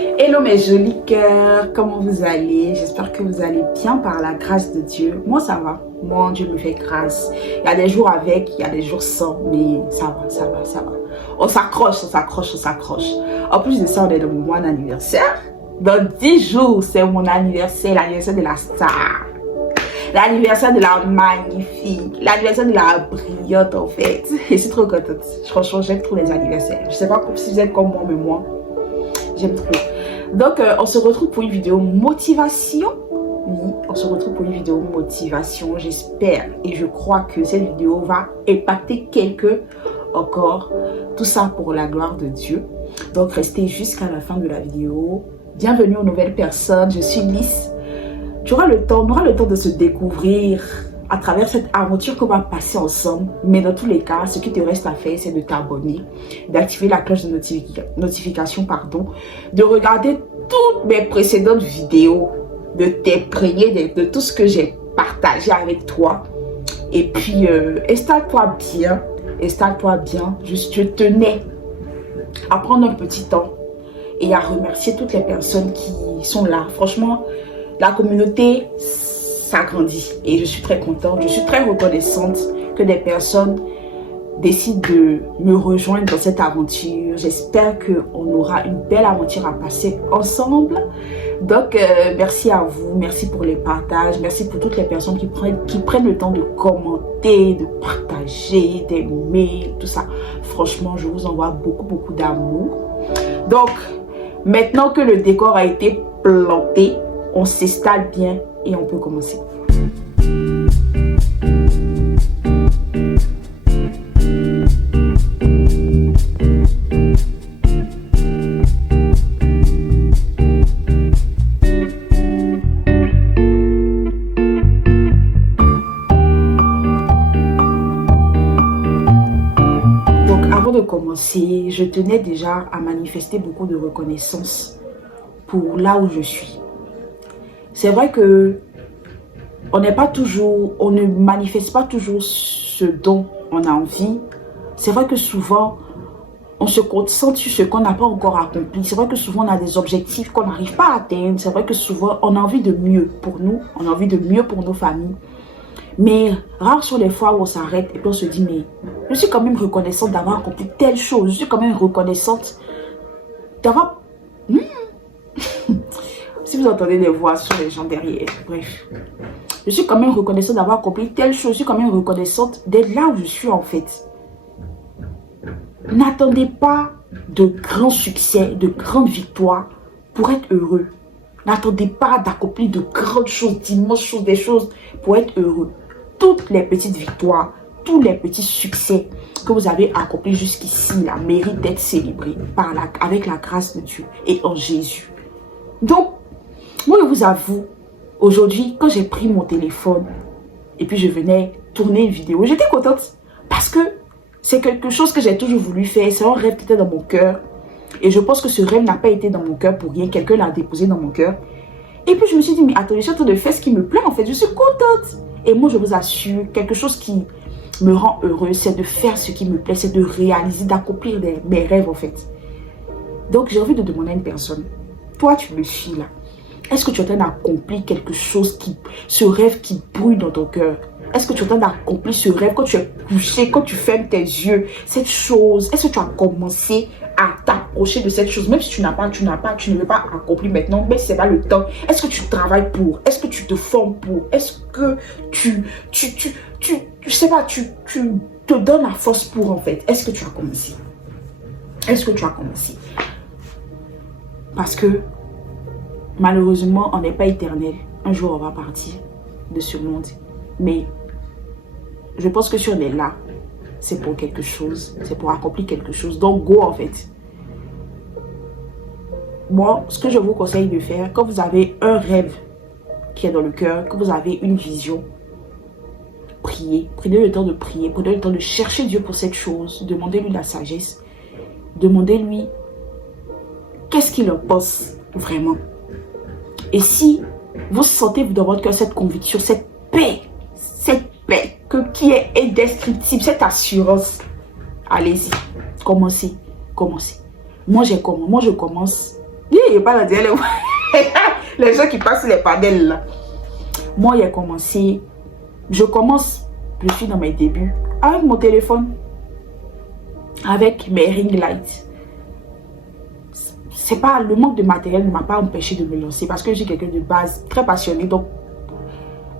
Hello mes jolis cœurs, comment vous allez? J'espère que vous allez bien par la grâce de Dieu. Moi ça va, moi Dieu me fait grâce. Il y a des jours avec, il y a des jours sans, mais ça va, ça va, ça va. On s'accroche, on s'accroche, on s'accroche. En plus de ça, on est dans mon mois d'anniversaire. Dans 10 jours, c'est mon anniversaire, l'anniversaire de la star. L'anniversaire de la magnifique, l'anniversaire de la brillante en fait. Je suis trop contente. Franchement, j'aime trop les anniversaires. Je sais pas si vous êtes comme moi, mais moi, j'aime trop. Donc, on se retrouve pour une vidéo motivation. Oui, on se retrouve pour une vidéo motivation. J'espère et je crois que cette vidéo va impacter quelqu'un encore. Tout ça pour la gloire de Dieu. Donc, restez jusqu'à la fin de la vidéo. Bienvenue aux nouvelles personnes. Je suis Lys. On aura le temps de se découvrir à travers cette aventure qu'on va passer ensemble. Mais dans tous les cas, ce qui te reste à faire, c'est de t'abonner, d'activer la cloche de notification, de regarder toutes mes précédentes vidéos, de t'imprégner de tout ce que j'ai partagé avec toi. Et puis, installe-toi bien. Je tenais à prendre un petit temps et à remercier toutes les personnes qui sont là. Franchement, la communauté s'agrandit et je suis très contente, je suis très reconnaissante que des personnes décident de me rejoindre dans cette aventure. J'espère qu'on aura une belle aventure à passer ensemble. Donc, merci à vous, merci pour les partages, merci pour toutes les personnes qui prennent le temps de commenter, de partager, d'aimer, tout ça. Franchement, je vous envoie beaucoup d'amour. Donc, maintenant que le décor a été planté, on s'installe bien et on peut commencer. Donc avant de commencer, je tenais déjà à manifester beaucoup de reconnaissance pour là où je suis. C'est vrai que on ne manifeste pas toujours ce dont on a envie. C'est vrai que souvent, on se concentre sur ce qu'on n'a pas encore accompli. C'est vrai que souvent, on a des objectifs qu'on n'arrive pas à atteindre. C'est vrai que souvent, on a envie de mieux pour nous. On a envie de mieux pour nos familles. Mais rares sont les fois où on s'arrête et puis on se dit, mais je suis quand même reconnaissante d'avoir accompli telle chose. Je suis quand même reconnaissante d'avoir... Si vous entendez des voix sur les gens derrière, bref. Je suis quand même reconnaissante d'avoir accompli telle chose. Je suis quand même reconnaissante d'être là où je suis en fait. N'attendez pas de grands succès, de grandes victoires pour être heureux. N'attendez pas d'accomplir de grandes choses, d'immenses choses, des choses pour être heureux. Toutes les petites victoires, tous les petits succès que vous avez accomplis jusqu'ici, là, méritent d'être célébrés avec la grâce de Dieu et en Jésus. Donc, moi, je vous avoue, aujourd'hui, quand j'ai pris mon téléphone et puis je venais tourner une vidéo, j'étais contente parce que c'est quelque chose que j'ai toujours voulu faire. C'est un rêve qui était dans mon cœur. Et je pense que ce rêve n'a pas été dans mon cœur pour rien. Quelqu'un l'a déposé dans mon cœur. Et puis je me suis dit, mais attends, je suis en train de faire ce qui me plaît en fait. Je suis contente. Et moi, je vous assure, quelque chose qui me rend heureuse, c'est de faire ce qui me plaît, c'est de réaliser, d'accomplir mes rêves en fait. Donc, j'ai envie de demander à une personne, toi, tu me suis là. Est-ce que tu es en train d'accomplir quelque chose, ce rêve qui brûle dans ton cœur? Est-ce que tu es en train d'accomplir ce rêve quand tu es couché, quand tu fermes tes yeux? Cette chose, est-ce que tu as commencé à t'approcher de cette chose? Même si tu ne veux pas accomplir maintenant, mais ce n'est pas le temps. Est-ce que tu travailles pour? Est-ce que tu te formes pour? Est-ce que tu te donnes la force pour en fait? Est-ce que tu as commencé? Est-ce que tu as commencé? Parce que malheureusement, on n'est pas éternel. Un jour, on va partir de ce monde. Mais je pense que si on est là, c'est pour quelque chose. C'est pour accomplir quelque chose. Donc, go en fait. Moi, ce que je vous conseille de faire, quand vous avez un rêve qui est dans le cœur, que vous avez une vision, priez. Prenez le temps de prier. Prenez le temps de chercher Dieu pour cette chose. Demandez-lui la sagesse. Demandez-lui qu'est-ce qu'il en pense vraiment. Et si vous sentez dans votre cœur cette conviction, cette paix qui est indescriptible, cette assurance, allez-y, commencez. Moi, je commence. Et pas derrière les gens qui passent les panels là. Moi, j'ai commencé, je suis dans mes débuts avec mon téléphone, avec mes ring lights. C'est pas, le manque de matériel ne m'a pas empêché de me lancer parce que j'ai quelqu'un de base très passionné. Donc,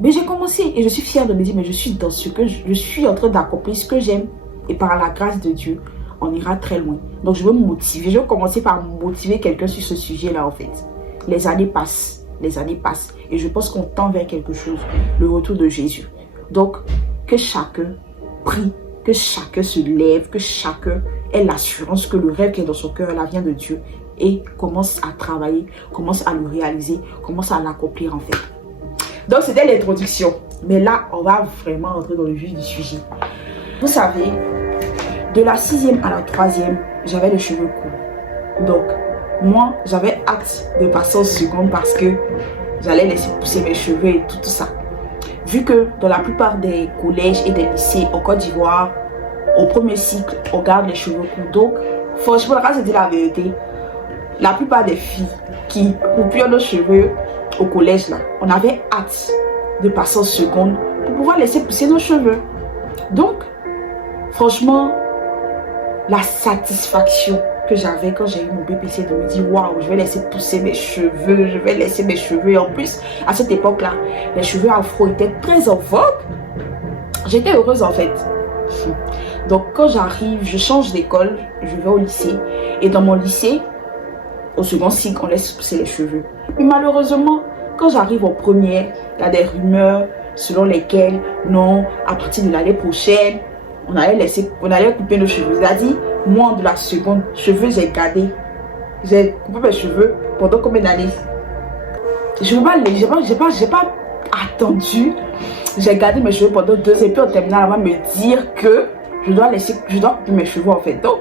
mais j'ai commencé et je suis fière de me dire, mais je suis dans ce que je suis en train d'accomplir ce que j'aime. Et par la grâce de Dieu, on ira très loin. Donc, je veux me motiver. Je veux commencer par motiver quelqu'un sur ce sujet-là, en fait. Les années passent. Les années passent. Et je pense qu'on tend vers quelque chose. Le retour de Jésus. Donc, que chacun prie. Que chacun se lève. Que chacun ait l'assurance que le rêve qui est dans son cœur, là, vient de Dieu. Et commence à travailler. Commence à le réaliser. Commence à l'accomplir, en fait. Donc, c'était l'introduction. Mais là, on va vraiment rentrer dans le vif du sujet. Vous savez, de la 6e à la 3e, j'avais les cheveux courts. Donc, moi, j'avais hâte de passer en seconde parce que j'allais laisser pousser mes cheveux et tout ça. Vu que dans la plupart des collèges et des lycées au Côte d'Ivoire, au premier cycle, on garde les cheveux courts. Donc, franchement, quand je dis la vérité, la plupart des filles qui coupent nos cheveux au collège, là, on avait hâte de passer en seconde pour pouvoir laisser pousser nos cheveux. Donc, franchement, la satisfaction que j'avais quand j'ai eu mon BPC de me dire waouh, je vais laisser pousser mes cheveux, je vais laisser mes cheveux. Et en plus, à cette époque-là, les cheveux afro étaient très en vogue. J'étais heureuse en fait. Donc, quand j'arrive, je change d'école, je vais au lycée. Et dans mon lycée, au second cycle, on laisse pousser les cheveux. Mais malheureusement, quand j'arrive en première, il y a des rumeurs selon lesquelles, non, à partir de l'année prochaine, on allait couper nos cheveux. C'est-à-dire, moi, de la seconde, cheveux, j'ai gardé. J'ai coupé mes cheveux pendant combien d'années? Je n'ai pas attendu. J'ai gardé mes cheveux pendant 2 ans. Et puis, en terminant, elle va me dire que je dois couper mes cheveux, en fait. Donc,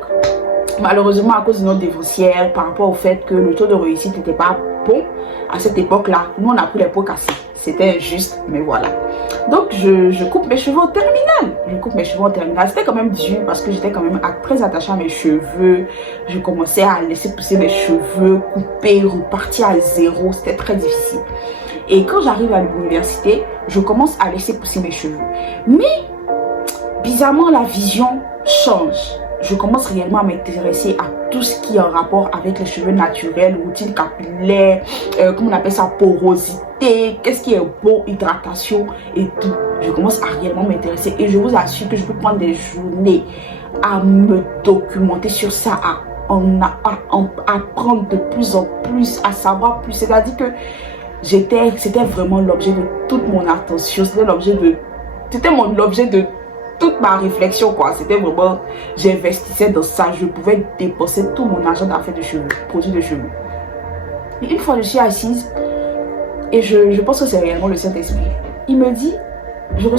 malheureusement, à cause de notre dévancière, par rapport au fait que le taux de réussite n'était pas bon, à cette époque-là, nous, on a pris les pots cassés. C'était injuste, mais voilà. Donc, je coupe mes cheveux en terminale. C'était quand même dur parce que j'étais quand même très attachée à mes cheveux. Je commençais à laisser pousser mes cheveux, couper, repartir à zéro. C'était très difficile. Et quand j'arrive à l'université, je commence à laisser pousser mes cheveux. Mais, bizarrement, la vision change. Je commence réellement à m'intéresser à tout ce qui est en rapport avec les cheveux naturels, routine capillaire, comment on appelle ça, porosité, qu'est-ce qui est beau, hydratation et tout. Je commence à réellement m'intéresser et je vous assure que je peux prendre des journées à me documenter sur ça, à apprendre de plus en plus, à savoir plus. C'est-à-dire que c'était vraiment l'objet de toute mon attention, c'était l'objet de toute ma réflexion, quoi. C'était vraiment, j'investissais dans ça. Je pouvais dépenser tout mon argent d'affaires de cheveux, produits de cheveux. Et une fois, je suis assise et je pense que c'est réellement le Saint-Esprit. Il me dit, je me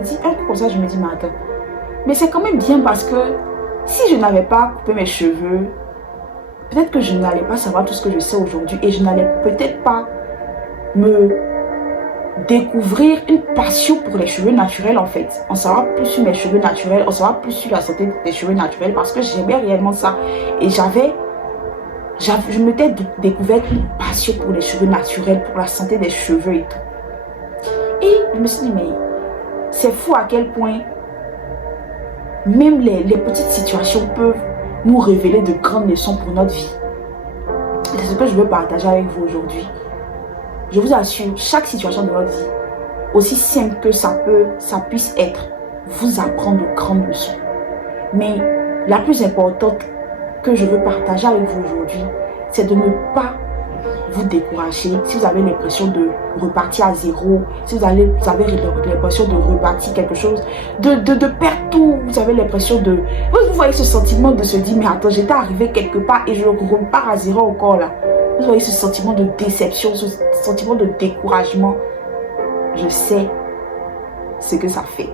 dis, un coup comme ça, je me dis, mais attends, mais c'est quand même bien parce que si je n'avais pas coupé mes cheveux, peut-être que je n'allais pas savoir tout ce que je sais aujourd'hui et je n'allais peut-être pas me découvrir une passion pour les cheveux naturels en fait. On saura plus sur mes cheveux naturels, on saura plus sur la santé des cheveux naturels parce que j'aimais réellement ça. Et je m'étais découvert une passion pour les cheveux naturels, pour la santé des cheveux et tout. Et je me suis dit, mais c'est fou à quel point même les petites situations peuvent nous révéler de grandes leçons pour notre vie. C'est ce que je veux partager avec vous aujourd'hui. Je vous assure, chaque situation de votre vie, aussi simple que ça puisse être, vous apprend de grandes leçons. Mais la plus importante que je veux partager avec vous aujourd'hui, c'est de ne pas vous décourager si vous avez l'impression de repartir à zéro, si vous avez l'impression de rebâtir quelque chose, de perdre tout, vous avez l'impression de... Vous voyez ce sentiment de se dire, mais attends, j'étais arrivé quelque part et je repars à zéro encore là. Vous voyez ce sentiment de déception, ce sentiment de découragement. Je sais ce que ça fait.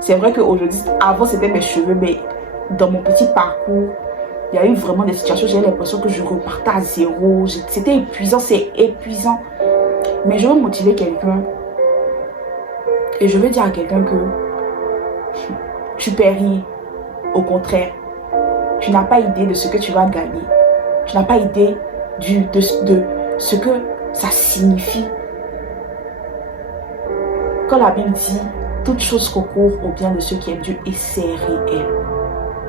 C'est vrai qu'aujourd'hui, avant c'était mes cheveux, mais dans mon petit parcours, il y a eu vraiment des situations où j'ai l'impression que je repartais à zéro. C'était épuisant, c'est épuisant. Mais je veux motiver quelqu'un. Et je veux dire à quelqu'un que tu perds rien. Au contraire, tu n'as pas idée de ce que tu vas gagner. Tu n'as pas idée de ce que ça signifie. Quand la Bible dit toute chose concourt au bien de ceux qui aiment Dieu, et c'est réel.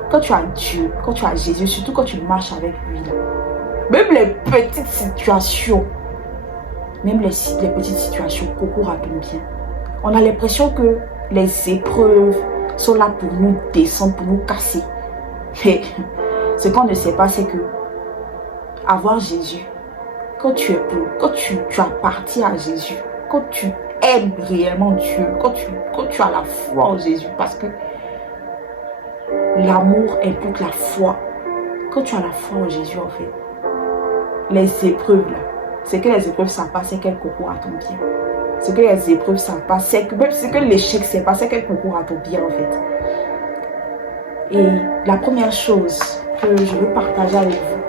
Quand tu as Dieu, quand tu as Jésus, surtout quand tu marches avec lui, là, même les petites situations, concourent à ton bien. On a l'impression que les épreuves sont là pour nous descendre, pour nous casser. Mais ce qu'on ne sait pas, c'est que avoir Jésus, quand tu es pour, quand tu appartiens à Jésus, quand tu aimes réellement Dieu, quand tu as la foi en Jésus, parce que l'amour implique la foi. Quand tu as la foi en Jésus, en fait, les épreuves, là, c'est que les épreuves, ça passe, c'est qu'elles concourent à ton bien. C'est que les épreuves, ça passe, c'est que l'échec, c'est pas, c'est qu'elles concourent à ton bien, en fait. Et la première chose que je veux partager avec vous,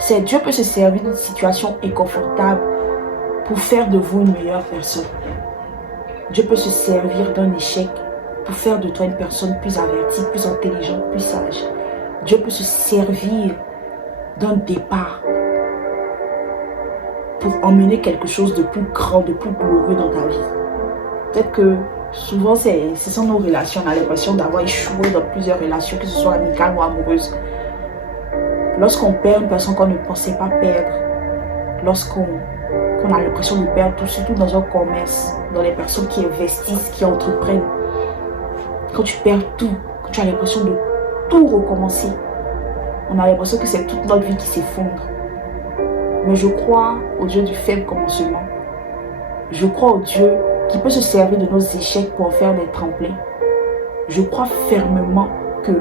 c'est Dieu peut se servir d'une situation inconfortable pour faire de vous une meilleure personne. Dieu peut se servir d'un échec pour faire de toi une personne plus avertie, plus intelligente, plus sage. Dieu peut se servir d'un départ pour emmener quelque chose de plus grand, de plus glorieux dans ta vie. Peut-être que souvent, ce sont nos relations. On a l'impression d'avoir échoué dans plusieurs relations, que ce soit amicales ou amoureuses. Lorsqu'on perd une personne qu'on ne pensait pas perdre, lorsqu'on a l'impression de perdre tout, surtout dans un commerce, dans les personnes qui investissent, qui entreprennent, quand tu perds tout, quand tu as l'impression de tout recommencer, on a l'impression que c'est toute notre vie qui s'effondre. Mais je crois au Dieu du faible commencement. Je crois au Dieu qui peut se servir de nos échecs pour en faire des tremplins. Je crois fermement que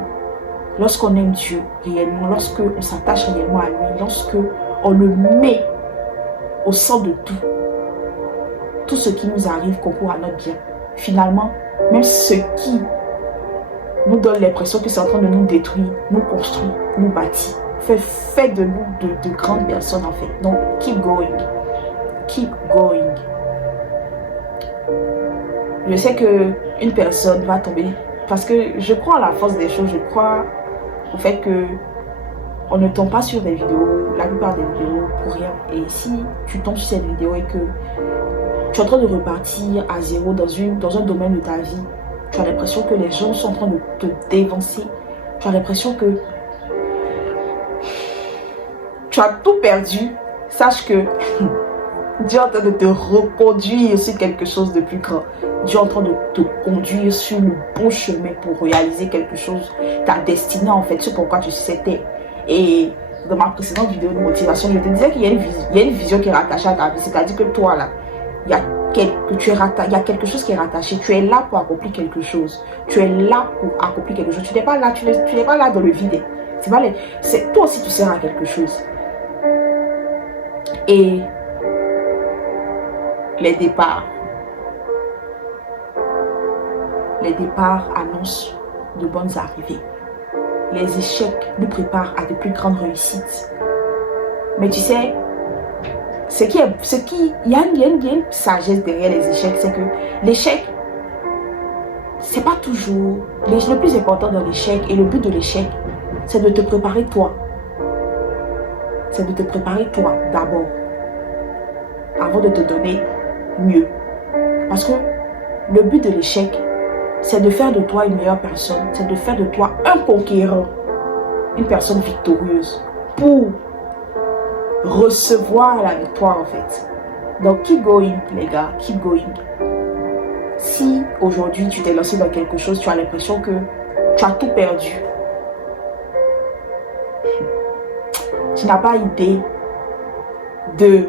lorsqu'on aime Dieu réellement, lorsqu'on s'attache réellement à lui, lorsqu'on le met au centre de tout ce qui nous arrive concourt à notre bien. Finalement, même ce qui nous donne l'impression que c'est en train de nous détruire, nous construit, nous bâtit, fait de nous de grandes personnes en fait. Donc, keep going. Keep going. Je sais qu'une personne va tomber, parce que je crois à la force des choses, je crois au fait que on ne tombe pas sur des vidéos, la plupart des vidéos pour rien. Et si tu tombes sur cette vidéo et que tu es en train de repartir à zéro dans un domaine de ta vie, tu as l'impression que les gens sont en train de te dévancer, tu as l'impression que tu as tout perdu, sache que Dieu est en train de te reconduire sur quelque chose de plus grand. Dieu est en train de te conduire sur le bon chemin pour réaliser quelque chose, ta destinée en fait, c'est pourquoi tu sais. Et dans ma précédente vidéo de motivation, je te disais qu'il y a une vision qui est rattachée à ta vie, c'est-à-dire que toi là, il y a quelque chose qui est rattaché, tu es là pour accomplir quelque chose, tu es là pour accomplir quelque chose, tu n'es pas là, tu n'es pas là dans le vide, toi aussi tu sers à quelque chose. Et les départs annoncent de bonnes arrivées. Les échecs nous préparent à de plus grandes réussites. Mais tu sais, il y a une sagesse derrière les échecs, c'est que l'échec, c'est pas toujours le plus important dans l'échec, et le but de l'échec, c'est de te préparer toi. C'est de te préparer toi d'abord, avant de te donner mieux. Parce que le but de l'échec, c'est de faire de toi une meilleure personne, c'est de faire de toi un conquérant, une personne victorieuse, pour recevoir la victoire en fait. Donc keep going les gars, keep going. Si aujourd'hui tu t'es lancé dans quelque chose, tu as l'impression que tu as tout perdu, tu n'as pas idée de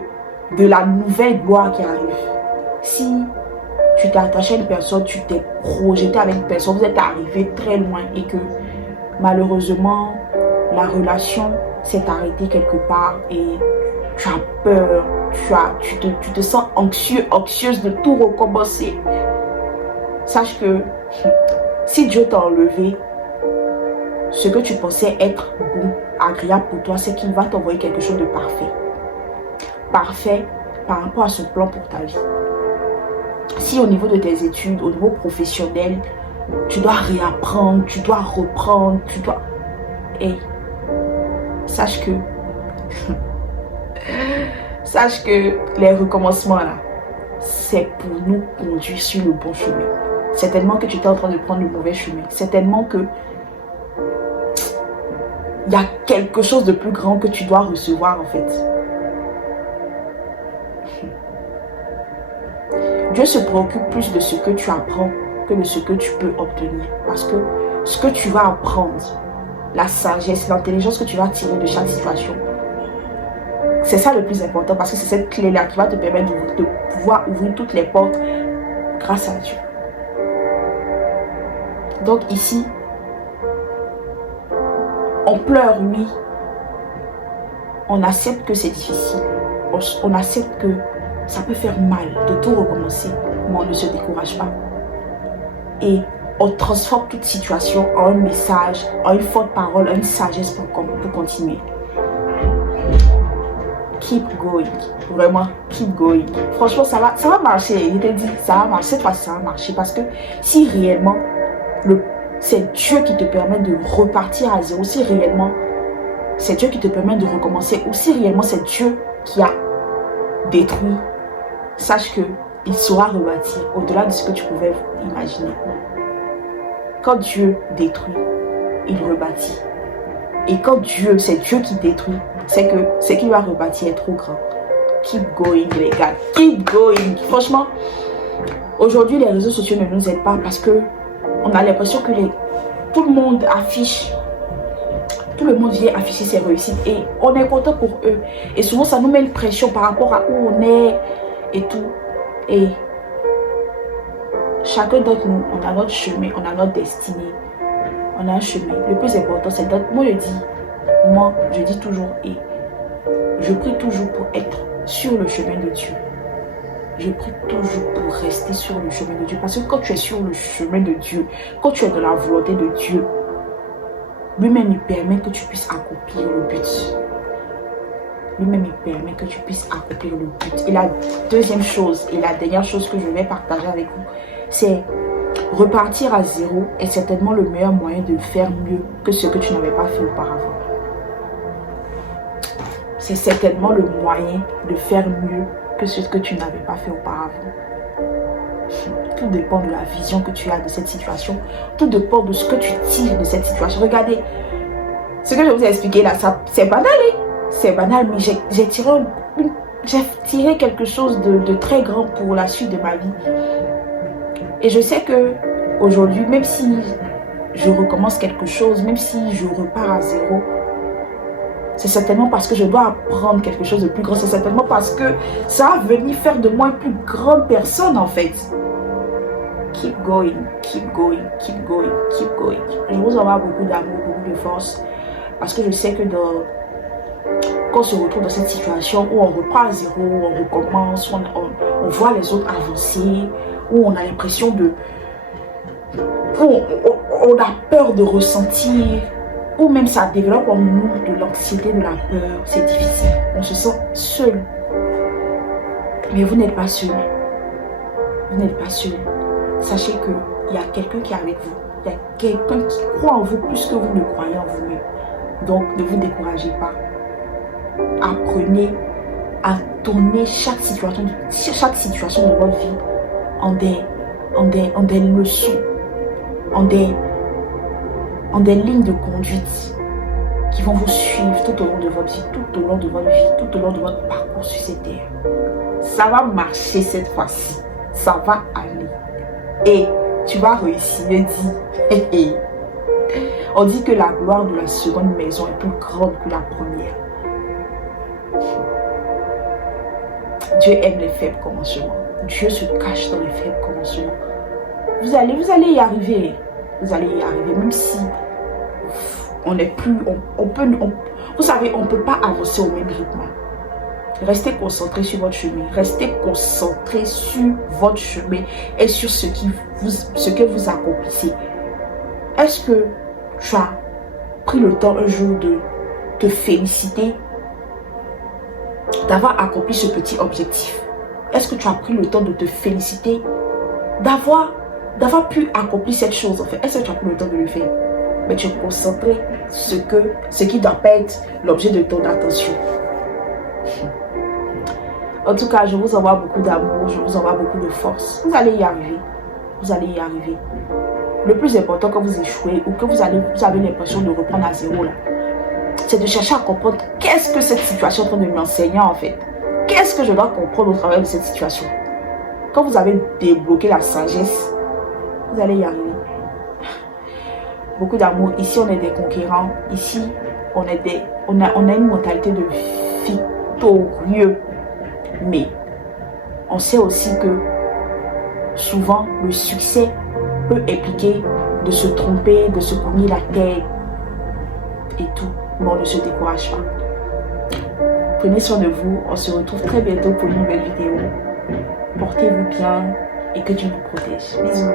la nouvelle gloire qui arrive. Si tu t'es attaché à une personne, tu t'es projeté avec une personne, vous êtes arrivé très loin et que malheureusement la relation s'est arrêtée quelque part et tu as peur, tu te sens anxieuse de tout recommencer. Sache que si Dieu t'a enlevé ce que tu pensais être bon, agréable pour toi, c'est qu'il va t'envoyer quelque chose de parfait. Parfait par rapport à son plan pour ta vie. Si au niveau de tes études, au niveau professionnel, tu dois réapprendre, tu dois reprendre, Et sache que Sache que les recommencements là, c'est pour nous conduire sur le bon chemin. Certainement que tu étais en train de prendre le mauvais chemin. Certainement que il y a quelque chose de plus grand que tu dois recevoir en fait. Dieu se préoccupe plus de ce que tu apprends que de ce que tu peux obtenir. Parce que ce que tu vas apprendre, la sagesse, l'intelligence que tu vas tirer de chaque situation, c'est ça le plus important parce que c'est cette clé-là qui va te permettre de pouvoir ouvrir toutes les portes grâce à Dieu. Donc ici, on pleure, oui. On accepte que c'est difficile. On accepte que ça peut faire mal de tout recommencer. Mais on ne se décourage pas. Et on transforme toute situation en un message, en une forte parole, en une sagesse pour continuer. Keep going. Vraiment, keep going. Franchement, ça va marcher. Je te dis, ça va marcher. Cette fois-ci, ça va marcher. Parce que si réellement, c'est Dieu qui te permet de repartir à zéro, si réellement, c'est Dieu qui te permet de recommencer, ou si réellement, c'est Dieu qui a détruit, sache qu'il saura rebâtir au-delà de ce que tu pouvais imaginer. Quand Dieu détruit, il rebâtit. Et quand c'est Dieu qui détruit, c'est que ce qu'il va rebâtir est trop grand. Keep going, les gars. Keep going. Franchement, aujourd'hui, les réseaux sociaux ne nous aident pas parce que on a l'impression que tout le monde affiche, tout le monde vient afficher ses réussites et on est content pour eux. Et souvent, ça nous met une pression par rapport à où on est et tout. Et chacun d'entre nous, on a notre chemin, on a notre destinée, on a un chemin. Le plus important, c'est d'être, moi je dis toujours, et je prie toujours pour être sur le chemin de Dieu. Je prie toujours pour rester sur le chemin de Dieu. Parce que quand tu es sur le chemin de Dieu, quand tu es dans la volonté de Dieu, lui-même il permet que tu puisses accomplir le but. Lui-même il permet que tu puisses accomplir le but. Et la deuxième chose, et la dernière chose que je vais partager avec vous, c'est repartir à zéro est certainement le meilleur moyen de faire mieux que ce que tu n'avais pas fait auparavant. C'est certainement le moyen de faire mieux que ce que tu n'avais pas fait auparavant. Tout dépend de la vision que tu as de cette situation. Tout dépend de ce que tu tires de cette situation. Regardez, ce que je vous ai expliqué là, c'est banal, hein? C'est banal, mais j'ai tiré quelque chose de très grand pour la suite de ma vie. Et je sais que aujourd'hui, même si je recommence quelque chose, même si je repars à zéro, c'est certainement parce que je dois apprendre quelque chose de plus grand. C'est certainement parce que ça va venir faire de moi une plus grande personne en fait. Keep going, keep going, keep going, keep going. Je vous envoie beaucoup d'amour, beaucoup de force. Parce que je sais que quand on se retrouve dans cette situation où on reprend à zéro, on recommence, on voit les autres avancer, où on a l'impression où on a peur de ressentir, ou même ça développe en nous de l'anxiété, de la peur, c'est difficile. On se sent seul. Mais vous n'êtes pas seul. Vous n'êtes pas seul. Sachez qu'il y a quelqu'un qui est avec vous. Il y a quelqu'un qui croit en vous plus que vous ne croyez en vous-même. Donc, ne vous découragez pas. Apprenez à tourner chaque situation de votre vie en des leçons, en des lignes de conduite qui vont vous suivre tout au long de votre vie, tout au long de votre vie, tout au long de votre parcours sur cette terre. Ça va marcher cette fois-ci. Ça va aller. Et tu vas réussir. On dit que la gloire de la seconde maison est plus grande que la première. Dieu aime les faibles commencements. Dieu se cache dans les faibles commencements. Vous allez y arriver. Vous allez y arriver, même si on n'est plus, vous savez, on ne peut pas avancer au même rythme. Restez concentré sur votre chemin. Restez concentré sur votre chemin et sur ce que vous accomplissez. Est-ce que tu as pris le temps un jour de te féliciter d'avoir accompli ce petit objectif? Est-ce que tu as pris le temps de te féliciter d'avoir pu accomplir cette chose en fait? Est-ce que tu as pris le temps de le faire? mais tu es concentré sur ce qui ne doit pas être l'objet de ton attention. En tout cas, je vous envoie beaucoup d'amour, je vous envoie beaucoup de force. Vous allez y arriver. Vous allez y arriver. Le plus important quand vous échouez ou que vous avez l'impression de reprendre à zéro là, c'est de chercher à comprendre qu'est-ce que cette situation est en train de m'enseigner en fait. Qu'est-ce que je dois comprendre au travers de cette situation? Quand vous avez débloqué la sagesse, vous allez y arriver. Beaucoup d'amour. Ici, on est des conquérants. Ici, on a une mentalité de victorieux. Mais on sait aussi que souvent, le succès peut impliquer de se tromper, de se cogner la tête et tout. Mais on ne se décourage pas. Prenez soin de vous. On se retrouve très bientôt pour une nouvelle vidéo. Portez-vous bien et que Dieu vous protège. Bisous.